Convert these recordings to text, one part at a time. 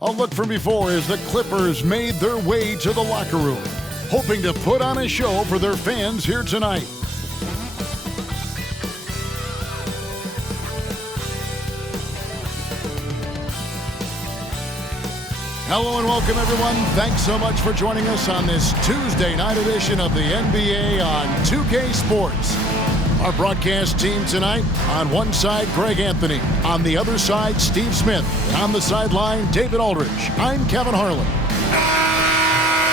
A look from before as the Clippers made their way to the locker room, hoping to put on a show for their fans here tonight. Hello and welcome, everyone. Thanks so much for joining us on this Tuesday night edition of the NBA on 2K Sports. Our broadcast team tonight, on one side, Greg Anthony. On the other side, Steve Smith. On the sideline, David Aldridge. I'm Kevin Harlan.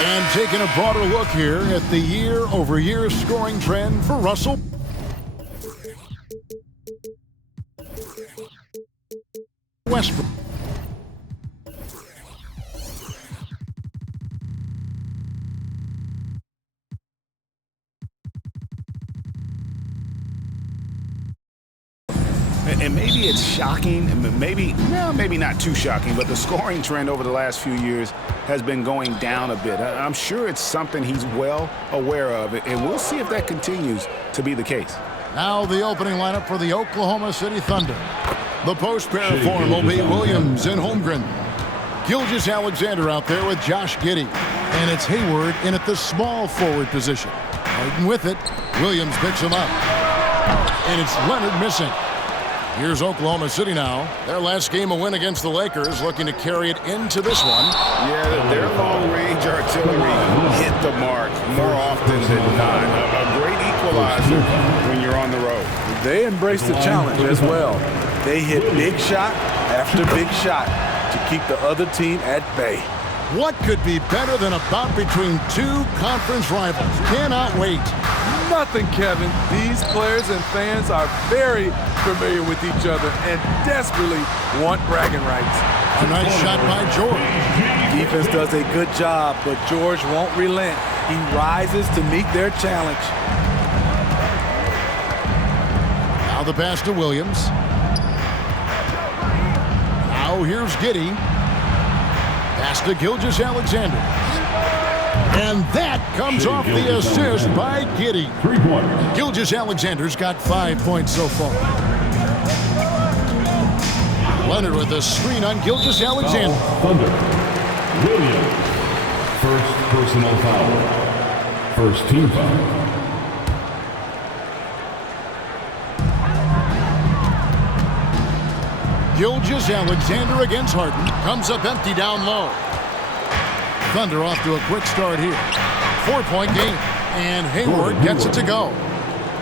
And taking a broader look here at the year-over-year scoring trend for Russell Westbrook. And maybe it's shocking, maybe not too shocking, but the scoring trend over the last few years has been going down a bit. I'm sure it's something he's well aware of, and we'll see if that continues to be the case. Now the opening lineup for the Oklahoma City Thunder. The post pair form will be Williams and Holmgren. Gilgeous-Alexander out there with Josh Giddey. And it's Hayward in at the small forward position. Harden with it. Williams picks him up. And it's Leonard missing. Here's Oklahoma City now. Their last game a win against the Lakers, looking to carry it into this one. Yeah, their long-range artillery hit the mark more often than not. A great equalizer when you're on the road. They embrace the challenge as well. They hit big shot after big shot to keep the other team at bay. What could be better than a bout between two conference rivals? Cannot wait. Nothing, Kevin. These players and fans are very familiar with each other and desperately want bragging rights. A nice shot by George. Defense does a good job, but George won't relent. He rises to meet their challenge. Now the pass to Williams. Now here's Giddey. Pass to Gilgeous-Alexander. And that comes off the assist by Giddey. 3 points. Gilgeous-Alexander's got 5 points so far. Leonard with the screen on Gilgeous-Alexander. Thunder. Williams. First personal foul. First team foul. Gilgeous-Alexander against Harden. Comes up empty down low. Thunder off to a quick start here. 4-point game. And Hayward gets it to go.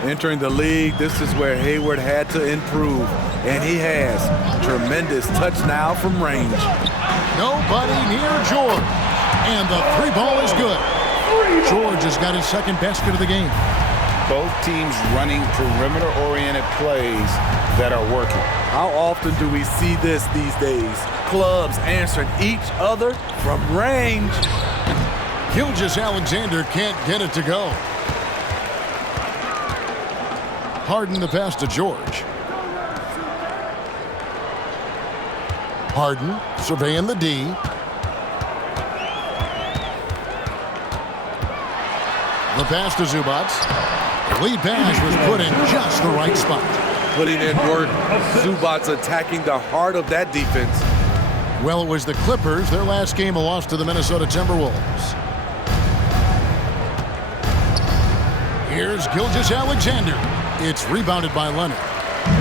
Entering the league, this is where Hayward had to improve, and he has. Tremendous touch now from range. Nobody near George. And the three ball is good. George has got his second basket of the game. Both teams running perimeter-oriented plays that are working. How often do we see this these days? Clubs answering each other from range. Gilgeous-Alexander can't get it to go. Harden the pass to George. Harden surveying the D. The pass to Zubac. The lead pass was put in just the right spot. Putting in work. Zubac attacking the heart of that defense. Well, it was the Clippers. Their last game a loss to the Minnesota Timberwolves. Here's Gilgeous-Alexander. It's rebounded by Leonard.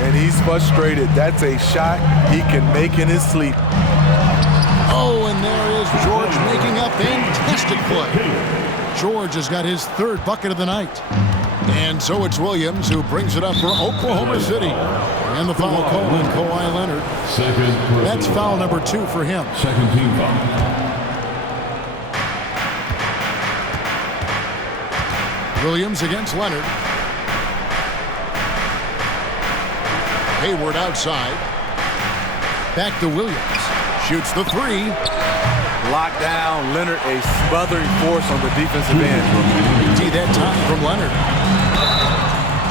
And he's frustrated. That's a shot he can make in his sleep. Oh, and there is George making a fantastic play. George has got his third bucket of the night. And so it's Williams who brings it up for Oklahoma City. And the foul call on Kawhi Leonard. That's foul number 2 for him. Second team foul. Williams against Leonard. Hayward outside. Back to Williams. Shoots the 3. Locked down. Leonard, a smothering force on the defensive end. See that time from Leonard.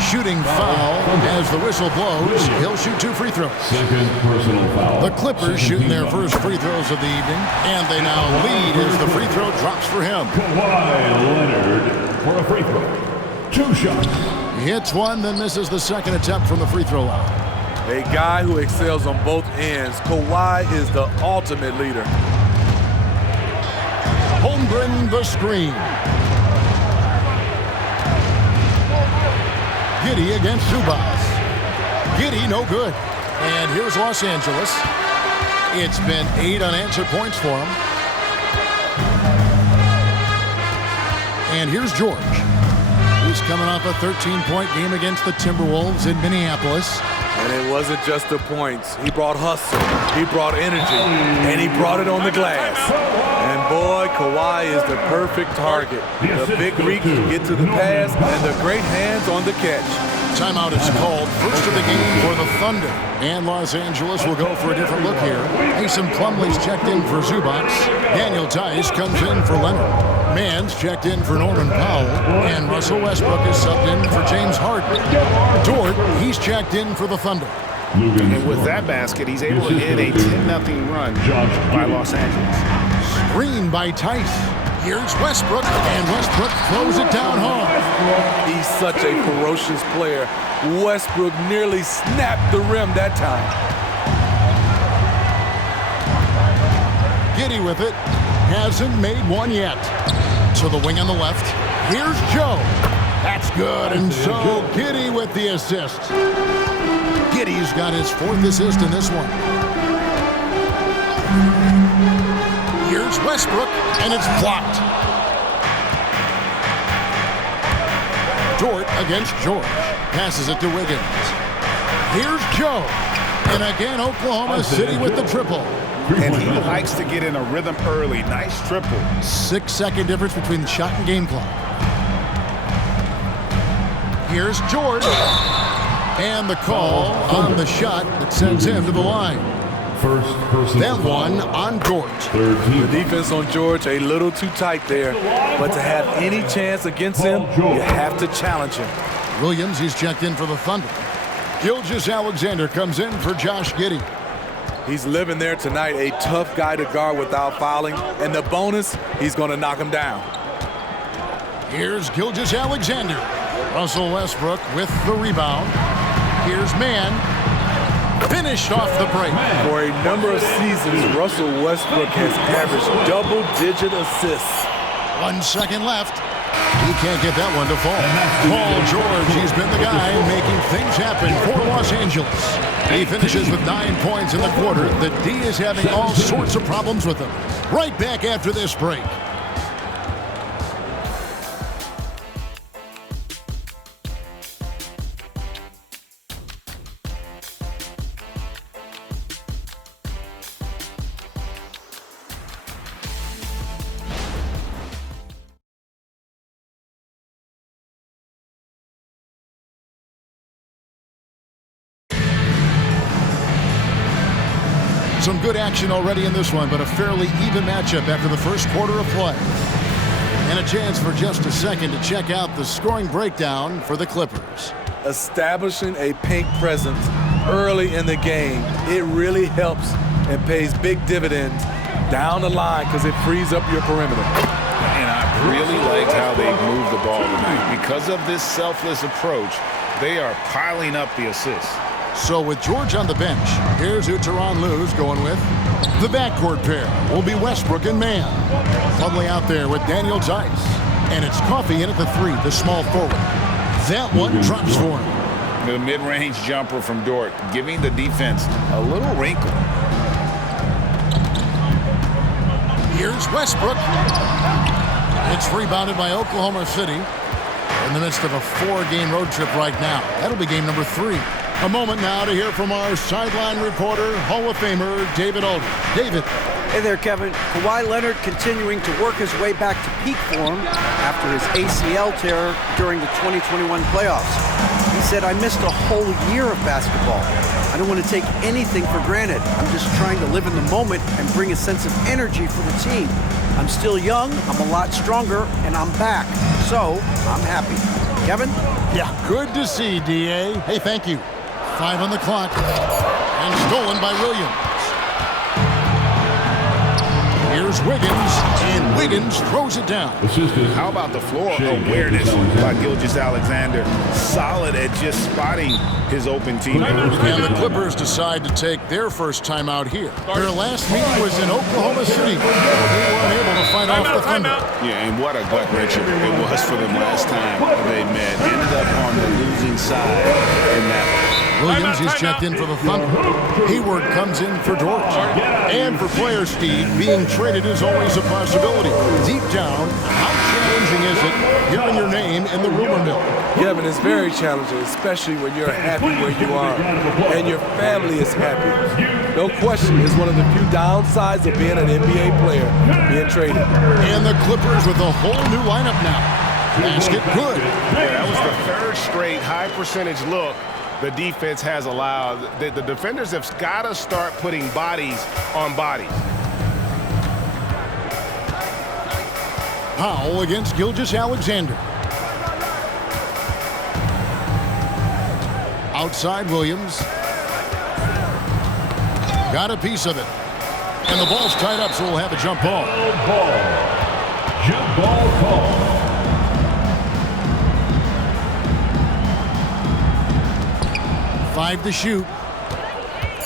Shooting foul as the whistle blows. He'll shoot 2 free throws. Second personal foul. The Clippers shooting their first free throws of the evening, and they now lead as the free throw drops for him. Kawhi Leonard for a free throw. 2 shots. He hits one, then misses the second attempt from the free throw line. A guy who excels on both ends. Kawhi is the ultimate leader. Holmgren the screen. Giddey against Zubac. Giddey no good. And here's Los Angeles. It's been 8 unanswered points for him. And here's George. He's coming off a 13-point game against the Timberwolves in Minneapolis. And it wasn't just the points. He brought hustle, he brought energy, and he brought it on the glass. And boy, Kawhi is the perfect target. The big reach to get to the pass and the great hands on the catch. Timeout is called. First of the game for the Thunder. And Los Angeles will go for a different look here. Mason Plumlee's checked in for Zubac. Daniel Tice comes in for Leonard. Mann's checked in for Norman Powell. And Russell Westbrook is subbed in for James Harden. Dort, he's checked in for the Thunder. And with that basket, he's able to end a 10-0 run by Los Angeles. Screen by Tice. Here's Westbrook, and Westbrook throws it down hard. He's such a ferocious player. Westbrook nearly snapped the rim that time. Giddey with it. Hasn't made one yet. To the wing on the left. Here's Joe. That's good, and so Giddey with the assist. Giddey's got his 4th assist in this one. Here's Westbrook, and it's blocked. Dort against George. Passes it to Wiggins. Here's Joe. And again, Oklahoma City with the triple. And he likes to get in a rhythm early. Nice triple. 6-second difference between the shot and game clock. Here's George. And the call on the shot that sends him to the line. First person. That one on Dort. The defense on George a little too tight there, but to have any chance against him, you have to challenge him. Williams, he's checked in for the Thunder. Gilgeous-Alexander comes in for Josh Giddey. He's living there tonight, a tough guy to guard without fouling, and the bonus, he's going to knock him down. Here's Gilgeous-Alexander. Russell Westbrook with the rebound. Here's Mann. Finished off the break. For a number of seasons, Russell Westbrook has averaged double-digit assists. 1 second left. He can't get that one to fall. Paul George, he's been the guy making things happen for Los Angeles. He finishes with 9 points in the quarter. The D is having all sorts of problems with him. Right back after this break. Some good action already in this one, but a fairly even matchup after the first quarter of play. And a chance for just a second to check out the scoring breakdown for the Clippers. Establishing a pink presence early in the game, it really helps and pays big dividends down the line because it frees up your perimeter. And I really liked how they moved the ball tonight. Because of this selfless approach, they are piling up the assists. So with George on the bench, here's who Tyronn Lue's going with. The backcourt pair will be Westbrook and Mann. Plumlee out there with Daniel Tice. And it's Coffey in at the 3, the small forward. That one drops for him. The mid-range jumper from Dort, giving the defense a little wrinkle. Here's Westbrook. It's rebounded by Oklahoma City. In the midst of a 4-game road trip right now. That'll be game number 3. A moment now to hear from our sideline reporter, Hall of Famer David Aldridge. David. Hey there, Kevin. Kawhi Leonard continuing to work his way back to peak form after his ACL tear during the 2021 playoffs. He said, I missed a whole year of basketball. I don't want to take anything for granted. I'm just trying to live in the moment and bring a sense of energy for the team. I'm still young, I'm a lot stronger, and I'm back. So, I'm happy. Kevin? Yeah, good to see, D.A. Hey, thank you. 5 on the clock. And stolen by Williams. Here's Wiggins, and Wiggins throws it down. Assistant. How about the floor Shea awareness by Gilgeous-Alexander. Gilgeous-Alexander? Solid at just spotting his open teammate. And the Clippers decide to take their first time out here. Their last meeting was in Oklahoma City. They were unable to fight off the Thunder. Yeah, and what a gut wrencher it was for them last time they met. Ended up on the losing side in that. Williams is checked in for the Thunder. Hayward comes in for George. And for player Steve, being traded is always a possibility. Deep down, how challenging is it hearing your name in the rumor mill? Kevin, it's very challenging, especially when you're happy where you are and your family is happy. No question, it's one of the few downsides of being an NBA player, being traded. And the Clippers with a whole new lineup now. Basket good. Yeah, that was the third straight high percentage look the defense has allowed. The defenders have got to start putting bodies on bodies. Powell against Gilgeous-Alexander. Outside Williams. Got a piece of it. And the ball's tied up, so we'll have a jump ball. Jump ball call. 5 to shoot.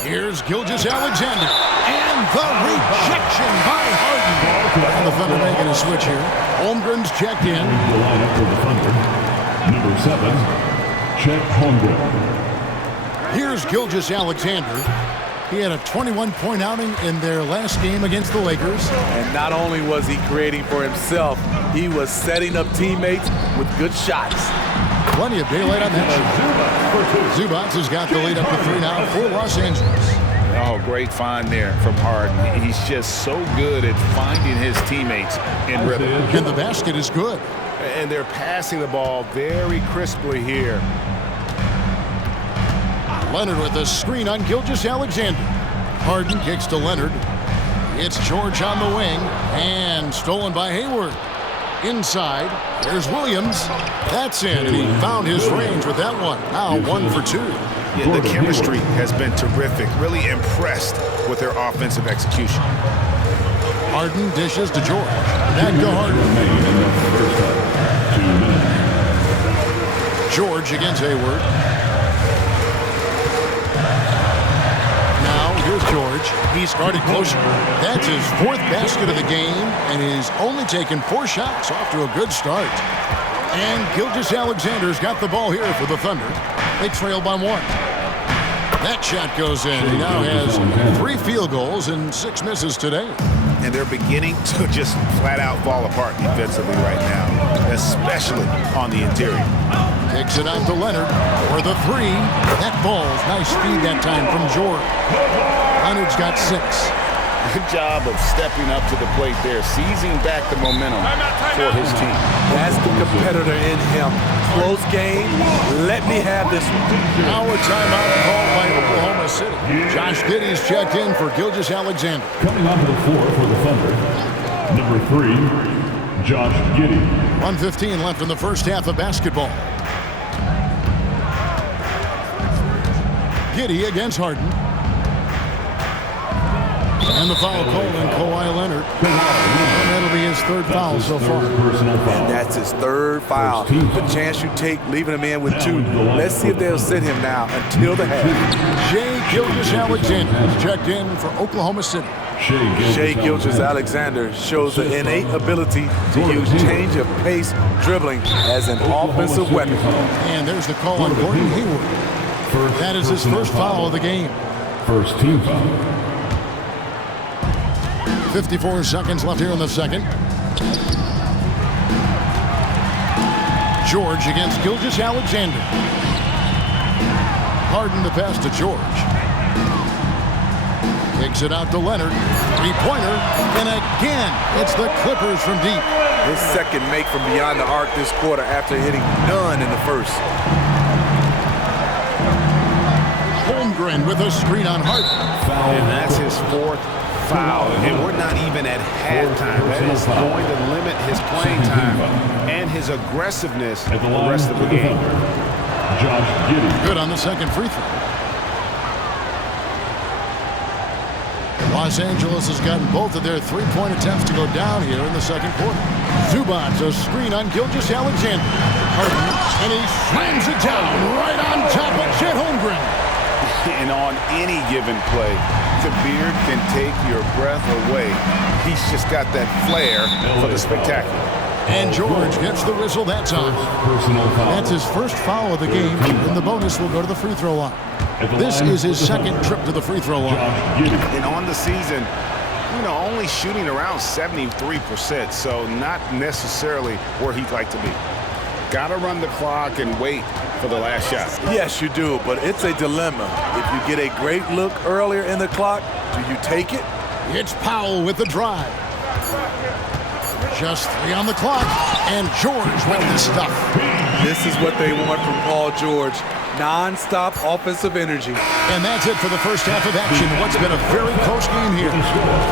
Here's Gilgeous-Alexander. And the rejection by Harden. And the Thunder making a switch here. Holmgren's checked in. The lineup for the Thunder. Number 7, Chet Holmgren. Here's Gilgeous-Alexander. He had a 21-point outing in their last game against the Lakers. And not only was he creating for himself, he was setting up teammates with good shots. Plenty of daylight on that shot. Zubac has got the lead up to 3 now for Los Angeles. Oh, great find there from Harden. He's just so good at finding his teammates in rhythm. And the basket is good. And they're passing the ball very crisply here. Leonard with a screen on Gilgeous-Alexander. Harden kicks to Leonard. It's George on the wing. And stolen by Hayward. Inside, there's Williams. That's in, and he found his range with that one. Now 1 for 2. Yeah, the chemistry has been terrific. Really impressed with their offensive execution. Harden dishes to George. Back to Harden. 2 minutes. George against Hayward. Now here's George. He started closer. That's his 4th basket of the game, and he's only taken 4 shots off to a good start. And Gilgeous-Alexander's got the ball here for the Thunder. They trail by 1. That shot goes in. He now has 3 field goals and 6 misses today. And they're beginning to just flat out fall apart defensively right now, especially on the interior. Takes it out to Leonard for the 3. That ball's nice speed that time from George. Leonard's got 6. Good job of stepping up to the plate there, seizing back the momentum for his team. That's the competitor in him. Close game. Let me have this one. Now a timeout called by Oklahoma City. Josh Giddey's checked in for Gilgeous-Alexander. Coming onto the floor for the Thunder. Number 3, Josh Giddey. 1:15 left in the first half of basketball. Giddey against Harden. And the foul called on Kawhi Leonard. And that'll be his 3rd foul so far. And that's his 3rd foul. The chance you take leaving him in with 2. Let's see if they'll sit him now until the half. Shea Gilgeous-Alexander is checked in for Oklahoma City. Shea Gilgeous-Alexander shows the innate ability to use change of pace dribbling as an offensive weapon. And there's the call on Gordon Hayward. That is his 1st foul of the game. First team foul. 54 seconds left here in the second. George against Gilgeous-Alexander. Harden the pass to George. Takes it out to Leonard. 3-pointer. And again, it's the Clippers from deep. His 2nd make from beyond the arc this quarter after hitting none in the 1st. Holmgren with a screen on Harden. And that's his 4th foul. And we're not even at halftime. That is going to limit his playing time and his aggressiveness the rest of the game. Josh Giddey. Good on the 2nd free throw. Los Angeles has gotten both of their three-point attempts to go down here in the second quarter. Zubac, a screen on Gilgeous-Alexander. Harden, and he slams it down right on top of Chet Holmgren. And on any given play, the beard can take your breath away. He's just got that flair for the spectacular. And George gets the whistle that time. That's his first foul of the game, and the bonus will go to the free throw line. This is his second trip to the free throw line. And on the season, only shooting around 73%, so not necessarily where he'd like to be. Got to run the clock and wait for the last shot. Yes, you do, but it's a dilemma. If you get a great look earlier in the clock, do you take it? It's Powell with the drive. Just 3 on the clock, and George with the stuff. This is what they want from Paul George. Non-stop offensive energy. And that's it for the first half of action. What's been a very close game here.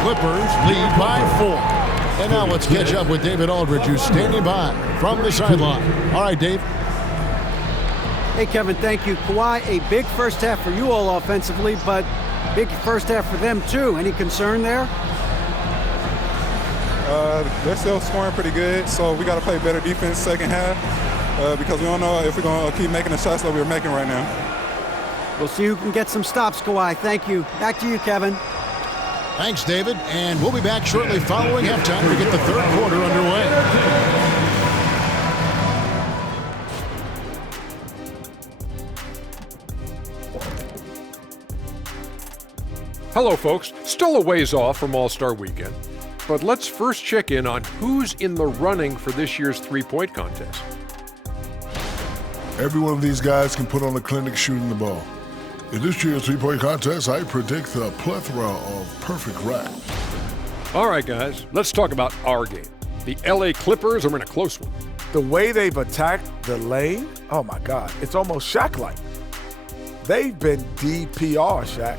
Clippers lead by 4. And now let's catch up with David Aldridge, who's standing by from the sideline. All right, Dave. Hey, Kevin, thank you. Kawhi, a big first half for you all offensively, but big first half for them, too. Any concern there? They're still scoring pretty good, so we got to play better defense second half because we don't know if we're going to keep making the shots that we're making right now. We'll see who can get some stops, Kawhi. Thank you. Back to you, Kevin. Thanks, David. And we'll be back shortly following halftime to get the third quarter underway. Hello, folks. Still a ways off from All-Star Weekend, but let's first check in on who's in the running for this year's three-point contest. Every one of these guys can put on a clinic shooting the ball. In this year's three-point contest, I predict a plethora of perfect racks. All right, guys, let's talk about our game. The LA Clippers are in a close one. The way they've attacked the lane, oh my God, it's almost Shaq-like. They've been DPR, Shaq.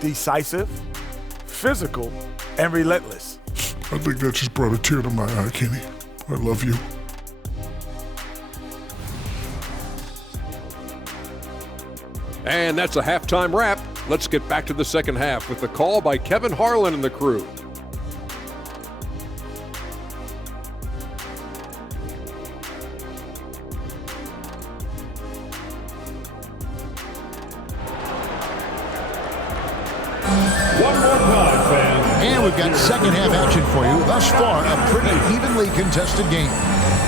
Decisive, physical, and relentless. I think that just brought a tear to my eye, Kenny. I love you. And that's a halftime wrap. Let's get back to the second half with the call by Kevin Harlan and the crew. And we've got second half action for you. Thus far, a pretty evenly contested game.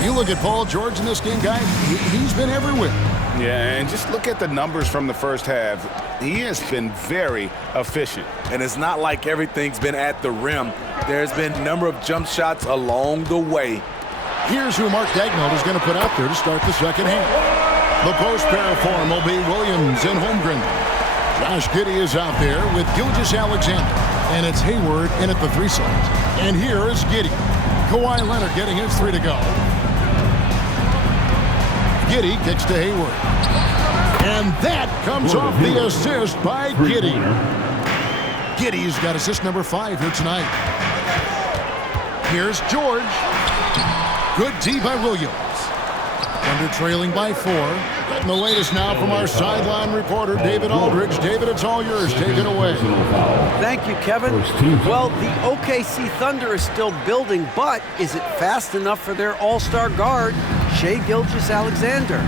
You look at Paul George in this game, guys, he's been everywhere. Yeah, and just look at the numbers from the first half. He has been very efficient. And it's not like everything's been at the rim. There's been a number of jump shots along the way. Here's who Mark Daigneault is going to put out there to start the second half. The post pair form will be Williams and Holmgren. Josh Giddey is out there with Gilgeous-Alexander. And it's Hayward in at the 3 slot. And here is Giddey. Kawhi Leonard getting his 3 to go. Giddey kicks to Hayward. And that comes off the assist by Giddey. Giddey's got assist number 5 here tonight. Here's George. Good D by Williams. Thunder trailing by 4. Getting the latest now from our sideline reporter, David Aldridge. David, it's all yours. Take it away. Thank you, Kevin. Well, the OKC Thunder is still building, but is it fast enough for their all-star guard, Shai Gilgeous-Alexander?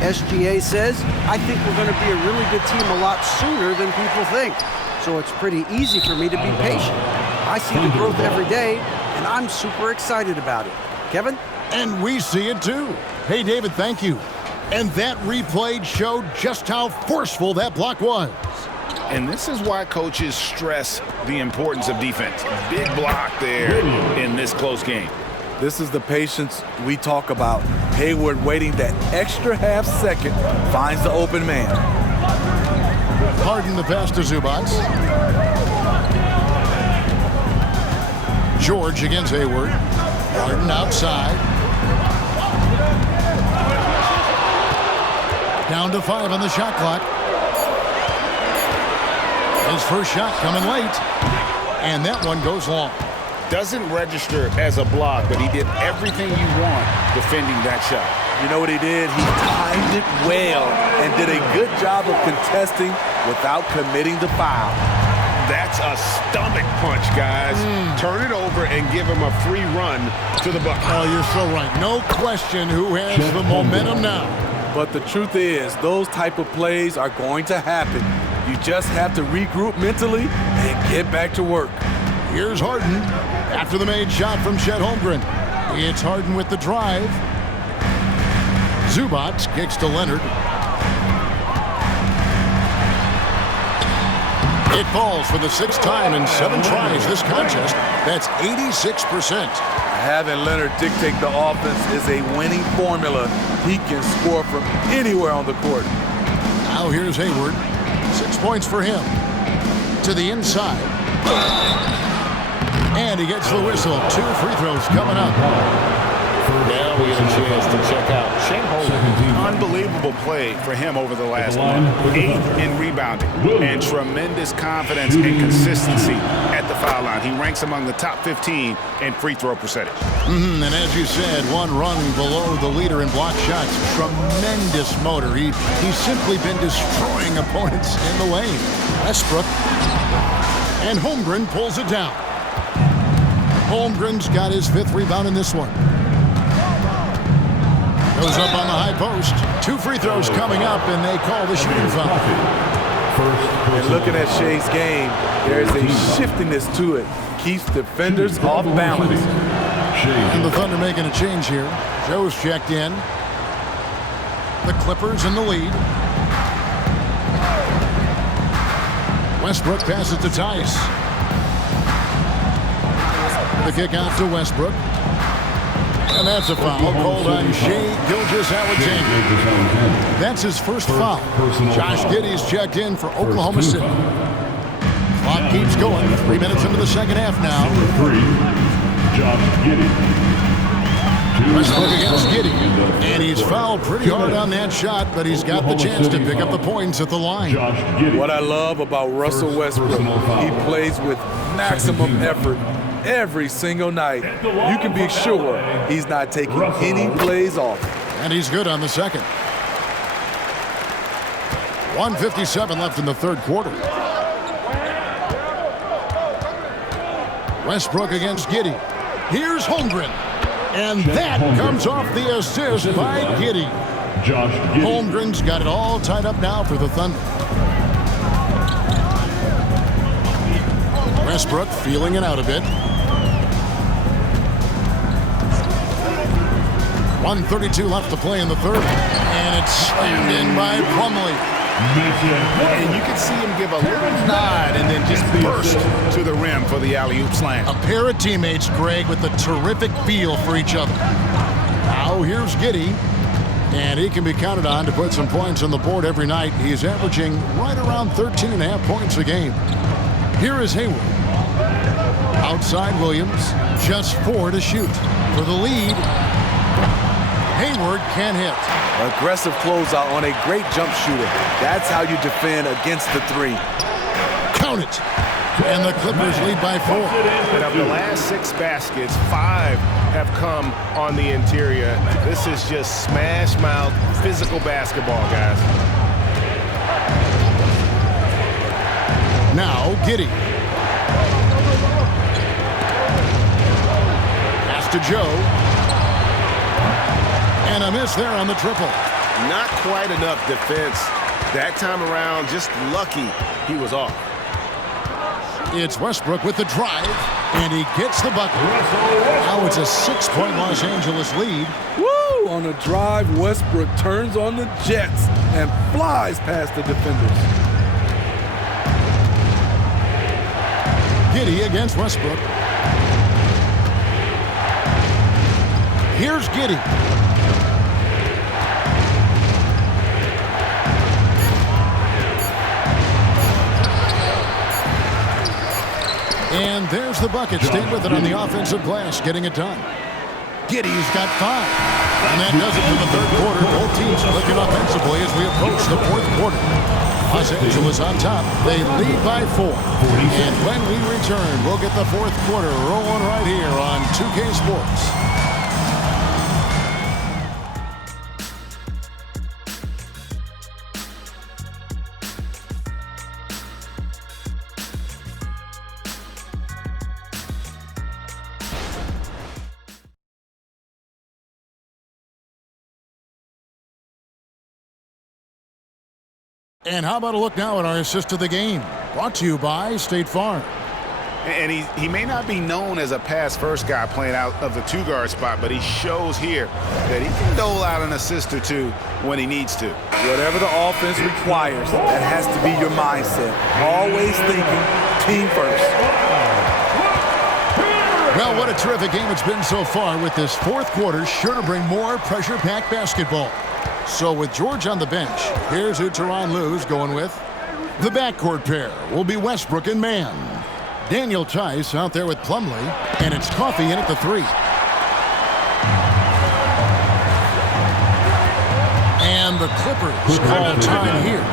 SGA says, I think we're going to be a really good team a lot sooner than people think. So it's pretty easy for me to be patient. I see the growth every day, and I'm super excited about it. Kevin? And we see it too. Hey, David, thank you. And that replay showed just how forceful that block was. And this is why coaches stress the importance of defense. Big block there in this close game. This is the patience we talk about. Hayward waiting that extra half second, finds the open man. Harden the pass to Zubac. George against Hayward. Harden outside. Down to 5 on the shot clock. His first shot coming late. And that one goes long. Doesn't register as a block, but he did everything you want defending that shot. You know what he did? He timed it well and did a good job of contesting without committing the foul. That's a stomach punch, guys. Turn it over and give him a free run to the bucket. Oh, you're so right. No question who has the momentum now. But the truth is, those type of plays are going to happen. You just have to regroup mentally and get back to work. Here's Harden after the made shot from Chet Holmgren. It's Harden with the drive. Zubac kicks to Leonard. It falls for the 6th time in 7 tries this contest. That's 86%. Having Leonard dictate the offense is a winning formula. He can score from anywhere on the court. Now here's Hayward. 6 points for him. To the inside. And he gets the whistle. 2 free throws coming up. Now we get a chance to check out Chet Holmgren. Unbelievable play for him over the last month. 8th in rebounding and tremendous confidence and consistency at the foul line. He ranks among the top 15 in free throw percentage. And as you said, 1 rung below the leader in block shots. Tremendous motor. He's simply been destroying opponents in the lane. Westbrook. And Holmgren pulls it down. Holmgren's got his 5th rebound in this one. Goes up on the high post. 2 free throws coming up, and they call the shooting foul. And looking at Shea's game, there's a shiftiness to it. Keeps defenders off balance. And the Thunder making a change here. Joe's checked in. The Clippers in the lead. Westbrook passes to Tice. The kick out to Westbrook. And that's a foul called on Shea Gilgeous-Alexander. That's his first foul. Josh Giddey's checked in for Oklahoma City. Clock keeps going. 3 minutes into the second half now. Josh Giddey. Westbrook against Giddey. And he's fouled pretty hard on that shot, but he's got the chance to pick up the points at the line. What I love about Russell Westbrook, he plays with maximum effort every single night. You can be sure he's not taking any plays off. And he's good on the second. 1:57 left in the third quarter. Westbrook against Giddey. Here's Holmgren. And that comes off the assist by Giddey. Holmgren's got it all tied up now for the Thunder. Westbrook feeling it out a bit. 1:32 left to play in the third. And it's slammed in by Plumlee. And you can see him give a little nod and then just burst to the rim for the alley-oop slam. A pair of teammates, Greg, with a terrific feel for each other. Now here's Giddey. And he can be counted on to put some points on the board every night. He's averaging right around 13.5 points a game. Here is Hayward. Outside Williams, just 4 to shoot. For the lead, Hayward can hit. Aggressive closeout on a great jump shooter. That's how you defend against the 3. Count it. And the Clippers lead by 4. And of the last 6 baskets, 5 have come on the interior. This is just smash mouth, physical basketball, guys. Now Giddey. Pass to Joe. And a miss there on the triple. Not quite enough defense. That time around, just lucky he was off. It's Westbrook with the drive, and he gets the bucket. Now it's a 6-point Los Angeles lead. Woo! On a drive, Westbrook turns on the Jets and flies past the defenders. Giddey against Westbrook. Here's Giddey. And there's the bucket. Stay with it on the offensive glass, getting it done. Giddey's got 5. And that does it for the third quarter. Both teams clicking offensively as we approach the fourth quarter. Los Angeles on top. They lead by 4. And when we return, we'll get the fourth quarter rolling right here on 2K Sports. And how about a look now at our assist of the game? Brought to you by State Farm. And he may not be known as a pass-first guy playing out of the two-guard spot, but he shows here that he can dole out an assist or two when he needs to. Whatever the offense requires, that has to be your mindset. Always thinking team first. Well, what a terrific game it's been so far, with this fourth quarter sure to bring more pressure-packed basketball. So with George on the bench, here's who Tyronn Lue's going with. The backcourt pair will be Westbrook and Mann. Daniel Tice out there with Plumlee, and it's Coffey in at the 3. And the Clippers call time here.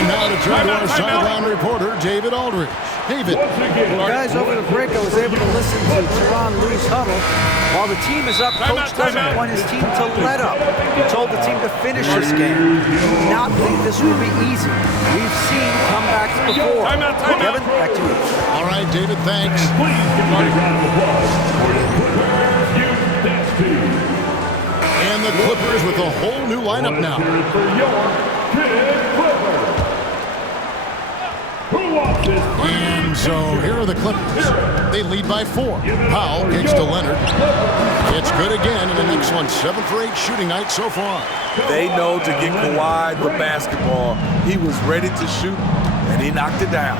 And now to turn to our sideline reporter, David Aldridge. David. Well, guys, over the break, I was able to listen to Tyronn Lue's huddle. While the team is up, Coach doesn't want his team to let up. He told the team to finish this game. He did not think this would be easy. We've seen comebacks before. Kevin, back to you. All right, David, thanks. Please give a round of applause for the Clippers Youth Dance Team. And the Clippers with a whole new lineup now. For your Kid Clippers. Who wants this? And so here are the Clippers. They lead by 4. Powell kicks to Leonard. It's good again, and an excellent 7 for 8 shooting night so far. They know to get Kawhi the basketball. He was ready to shoot, and he knocked it down.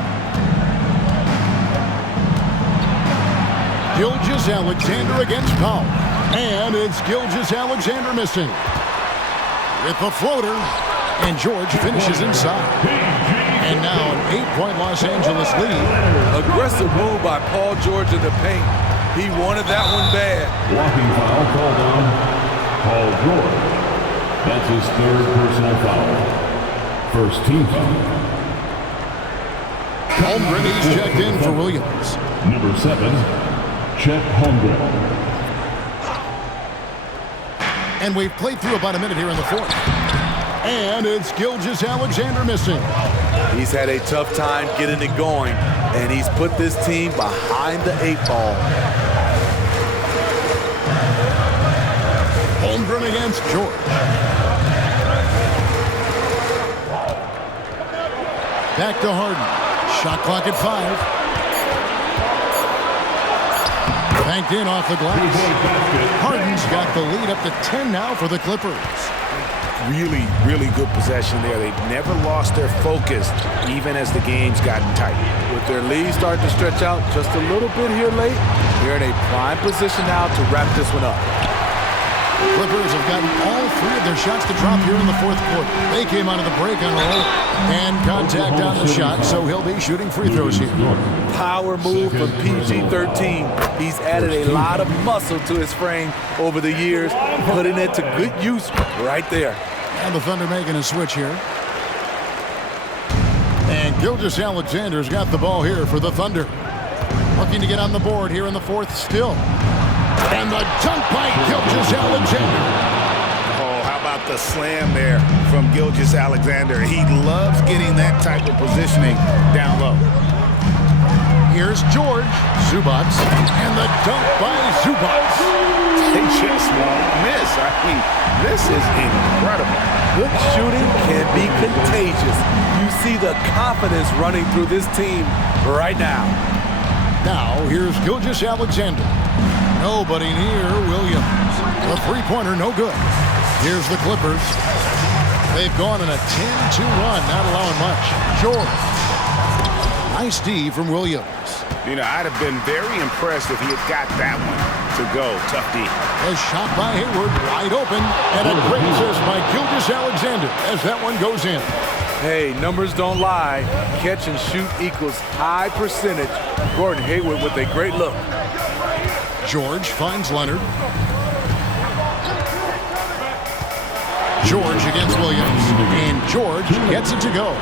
Gilgeous-Alexander against Powell. And it's Gilgeous-Alexander missing. With the floater, and George finishes inside. And now an 8-point Los Angeles lead. Aggressive move by Paul George in the paint. He wanted that one bad. Blocking foul called on Paul George. That's his 3rd personal foul. First team foul. Holmgren, he's checked in for Williams. Number 7, Chet Holmgren. And we've played through about a minute here in the 4th. And it's Gilgeous-Alexander missing. He's had a tough time getting it going, and he's put this team behind the 8 ball. Holmgren against George. Back to Harden. Shot clock at 5. Banked in off the glass. Harden's got the lead up to 10 now for the Clippers. Really, really good possession there. They've never lost their focus, even as the game's gotten tight. With their lead starting to stretch out just a little bit here late, they're in a prime position now to wrap this one up. Clippers have gotten all 3 of their shots to drop here in the 4th quarter. They came out of the break on a roll, and contact on the shot, so he'll be shooting free throws here. Power move from PG-13. He's added a lot of muscle to his frame over the years, putting it to good use right there. And the Thunder making a switch here. And Gilgeous-Alexander's got the ball here for the Thunder. Looking to get on the board here in the 4th still. And the dunk by Gilgeous-Alexander. Oh, how about the slam there from Gilgeous-Alexander? He loves getting that type of positioning down low. Here's George. Zubats. And the dunk by Zubats. They just won't miss. I mean, this is incredible. Good shooting can be contagious. You see the confidence running through this team right now. Now, here's Gilgeous-Alexander. Nobody near Williams. The three-pointer, no good. Here's the Clippers. They've gone on a 10-2 run, not allowing much. George. Nice D from Williams. You know, I'd have been very impressed if he had got that one to go. Tough D. A shot by Hayward, wide open, and a great assist by Gilgeous-Alexander as that one goes in. Hey, numbers don't lie. Catch and shoot equals high percentage. Gordon Hayward with a great look. George finds Leonard. George against Williams, and George gets it to go.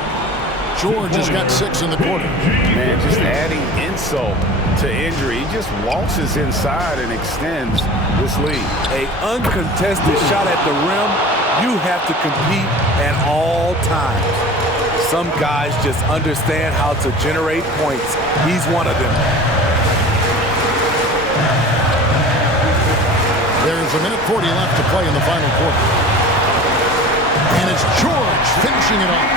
George has got 6 in the quarter. Man, just adding insult to injury. He just waltzes inside and extends this lead. A uncontested shot at the rim, you have to compete at all times. Some guys just understand how to generate points. He's one of them. There's There's a minute 40 left to play in the final quarter. And it's George finishing it off.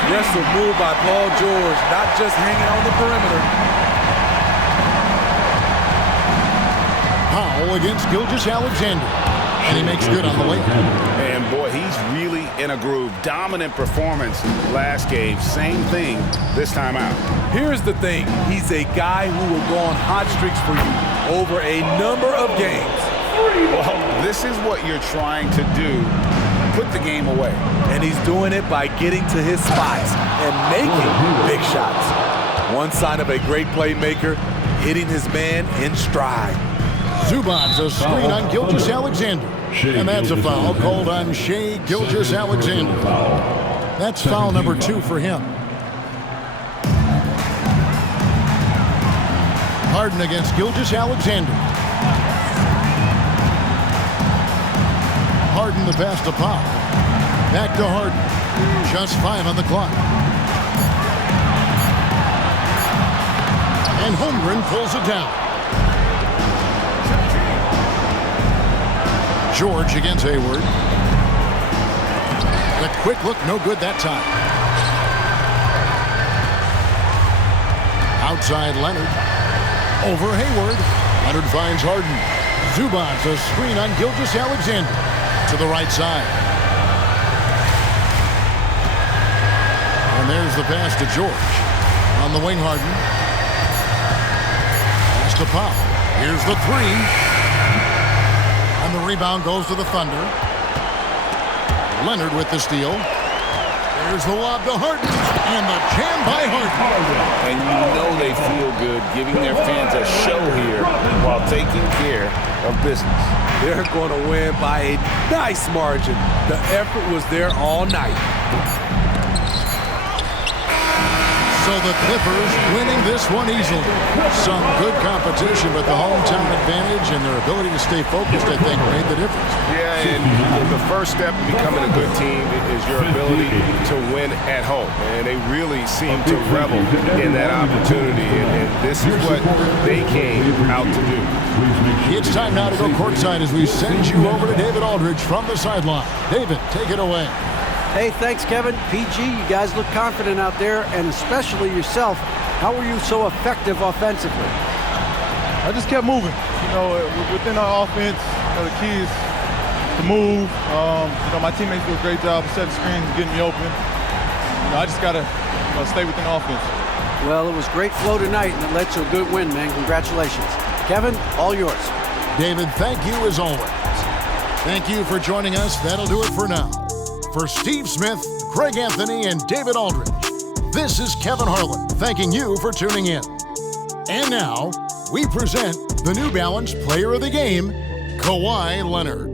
Aggressive move by Paul George, not just hanging on the perimeter. Powell against Gilgeous-Alexander. And he makes good on the layup. And boy, he's really in a groove. Dominant performance last game. Same thing this time out. Here's the thing. He's a guy who will go on hot streaks for you over a number of games. Well, this is what you're trying to do. Put the game away. And he's doing it by getting to his spots and making big shots. One sign of a great playmaker, hitting his man in stride. Zubac's a screen on Gilgeous-Alexander. And that's a foul called on Shai Gilgeous-Alexander. That's foul number 2 for him. Harden against Gilgeous-Alexander. Harden the pass to Powell. Back to Harden. Just 5 on the clock. And Holmgren pulls it down. George against Hayward. The quick look, no good that time. Outside Leonard. Over Hayward. Leonard finds Harden. Zubac a screen on Gilgeous-Alexander. To the right side. And there's the pass to George. On the wing, Harden. Pass to Powell. Here's the 3. And the rebound goes to the Thunder. Leonard with the steal. There's the lob to Harden. And the jam by Harden. And you know they feel good giving their fans a show here while taking care of business. They're going to win by a nice margin. The effort was there all night. So the Clippers winning this one easily. Some good competition, but the hometown advantage and their ability to stay focused, I think, made the difference. Yeah, and the first step in becoming a good team is your ability to win at home. And they really seem to revel in that opportunity, and this is what they came out to do. It's time now to go courtside as we send you over to David Aldridge from the sideline. David, take it away. Hey, thanks, Kevin. PG, you guys look confident out there, and especially yourself. How were you so effective offensively? I just kept moving. You know, within our offense, the key is to move. My teammates do a great job of setting screens and getting me open. I just got to stay within offense. Well, it was great flow tonight, and it led to a good win, man. Congratulations. Kevin, all yours. David, thank you as always. Thank you for joining us. That'll do it for now. For Steve Smith, Craig Anthony, and David Aldridge, this is Kevin Harlan thanking you for tuning in. And now, we present the New Balance Player of the Game, Kawhi Leonard.